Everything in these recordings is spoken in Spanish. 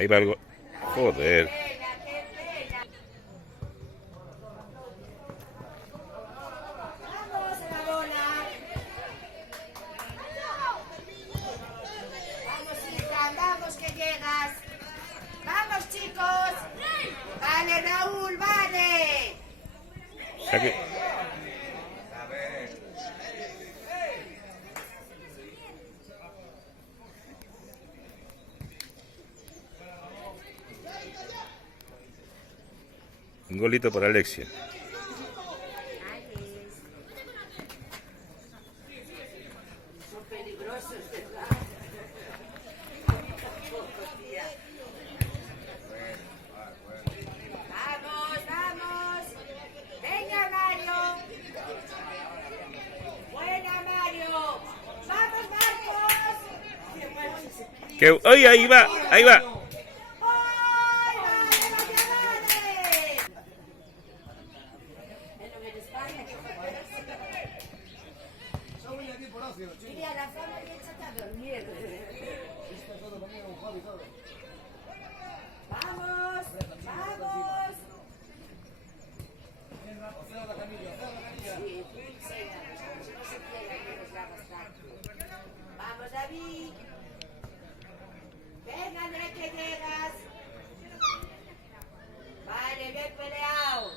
Ahí va algo. Joder. Vamos a la bola. Vamos, hija, vamos que llegas. Vamos, chicos. Vale, Raúl, vale. Saque. Un golito para Alexia. Son peligrosos, ¿verdad? Vamos, vamos. Venga, Mario. Buena, Mario. Vamos, Marcos. ¡Qué! ¡Ay, ahí va! ¡Ahí va! ¡Ay, vale, vale, vale! En España, que Mira, la fama y échate a dormir. ¡Vamos! ¡Vamos! Sí, tú enséñanos, no se quiera que nos hagamos tanto. ¡Vamos, David! ¡Venga, André, que llegas! Vale, bien peleado.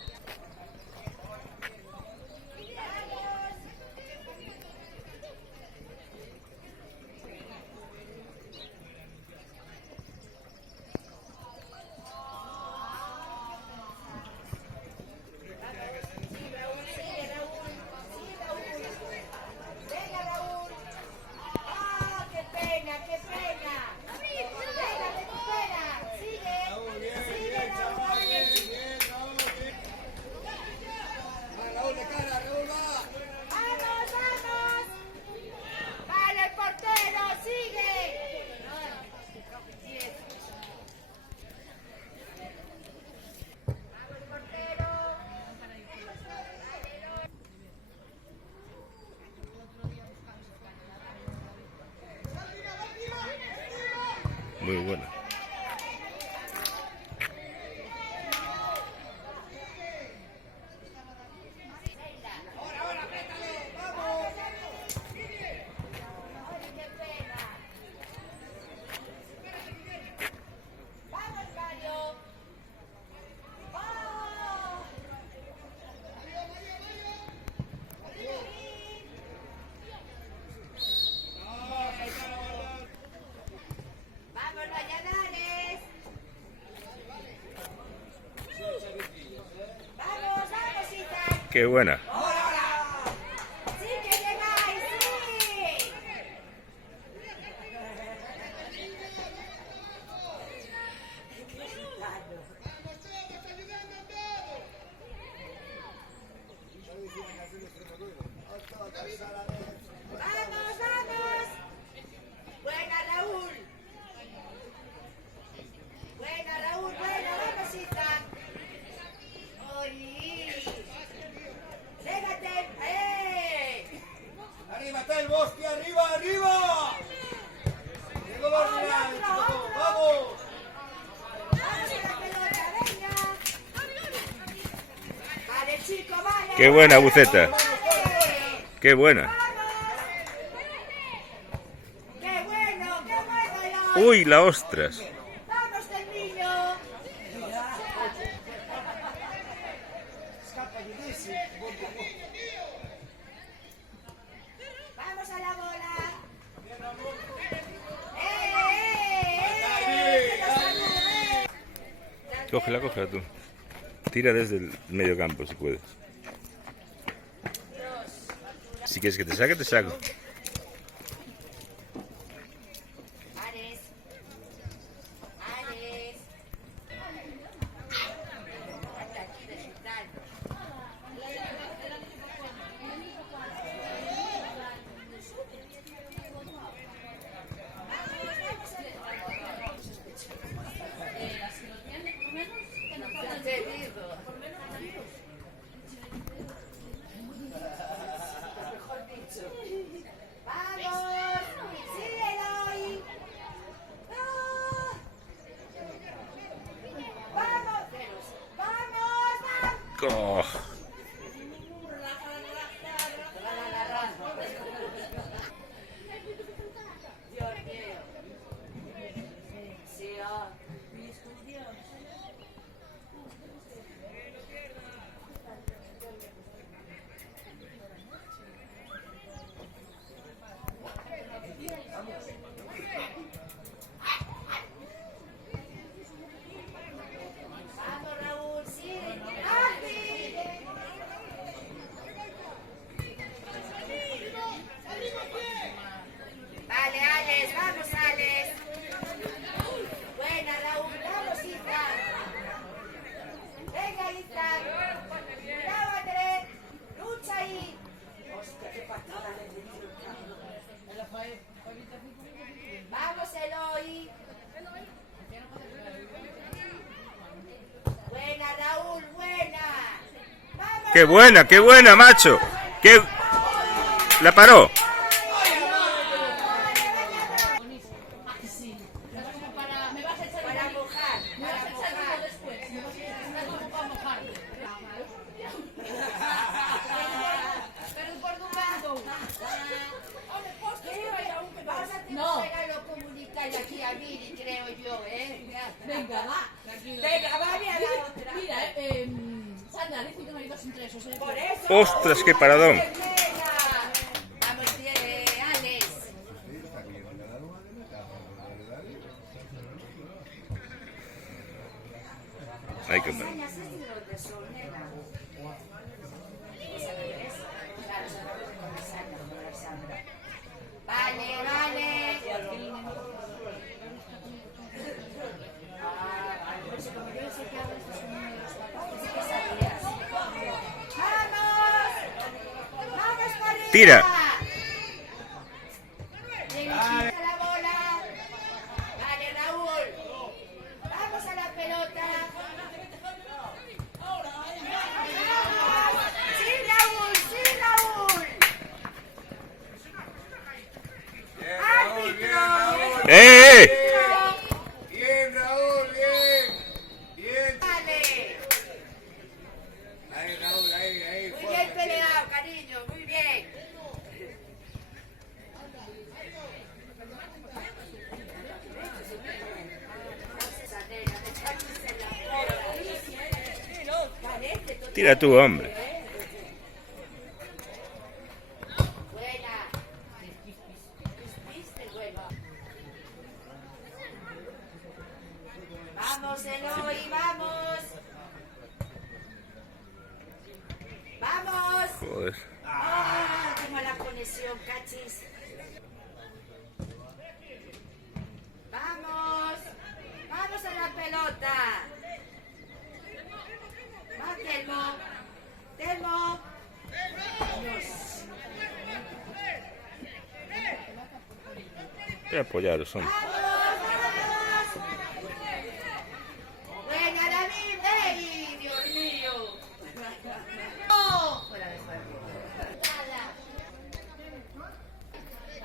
Muy buena. ¡Qué buena! ¡Sí que llegáis! ¡Sí! ¡Vamos, vamos! ¡Buena, Raúl! ¡Buena, Raúl! ¡Buena, vamos, hija! ¡Oye! ¡Légate! ¡Eh! ¡Arriba está el bosque! ¡Arriba, arriba! ¡Llegó los reales, chicos! ¡Vamos! ¡Vamos a la pelota, venga! ¡Vale, chico, vale! ¡Qué buena, Buceta! ¡Qué buena! ¡Qué bueno, qué bueno! ¡Uy, la ostras! ¡Vamos del niño! ¡Vamos a la bola! Cógela, cógela tú. Tira desde el medio campo si puedes. Si quieres que te saque, te saco. Ares. Ares. Hasta aquí de chutar. Mejor dicho. Oh, Dios mío. Sí, oh. Vamos, Raúl, sí. ¡Albi! Vale, Alex, vamos, Alex. Buena, Raúl, vamos, Ethan. Venga, Ethan. Cuidado, Andrés. Lucha ahí. Hostia, qué patada le he metido el campo. Vamos, Eloy. Buena, Raúl, buena. Vamos, qué buena, macho. ¡Qué... La paró! para mojar, para mojar. Vas a tener un regalo comunitario aquí a Miri, creo yo, ¿eh? Venga, va. Venga, vale a la otra. Mira, Sandra, dice que no hay dos entre esos. Por eso. ¡Ostras, qué paradón! Venga. Vamos, Alex. Hay que... Enseñas este de donde son, nena. ¿Esa qué es? Claro, se acabó de comenzar, con Alexandra. Vale, vale. Ah, pues como yo sé que hago estos números, pensé que sabías. ¡Vamos! ¡Vamos, Corina! Tira. Quita la bola. Vale, Raúl. Vamos a la pelota. ¡Sí, Raúl! ¡Sí, Raúl! Bien, Raúl, bien, Raúl. ¡Eh! Bien, Raúl, bien. Bien. Vale. Ahí, Raúl, ahí. Muy fuerte. bien peleado, cariño. Muy bien. Tira tú, hombre. Buena. ¿Viste? Bueno. Vamos, Eloy, vamos. Vamos. Joder. ¡Ah! ¡Qué mala conexión, cachis! ¡Vamos! ¡Vamos a la pelota! ¡Va, Telmo! ¡Telmo! Dios. Voy a apoyaros, hombre. ¡Vamos! ¡Buena, David! ¡Ey! ¡Dios mío! ¡Oh! Fuera de juego.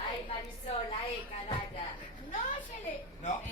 Ay, Marisol, ay, canalla. No se le... No.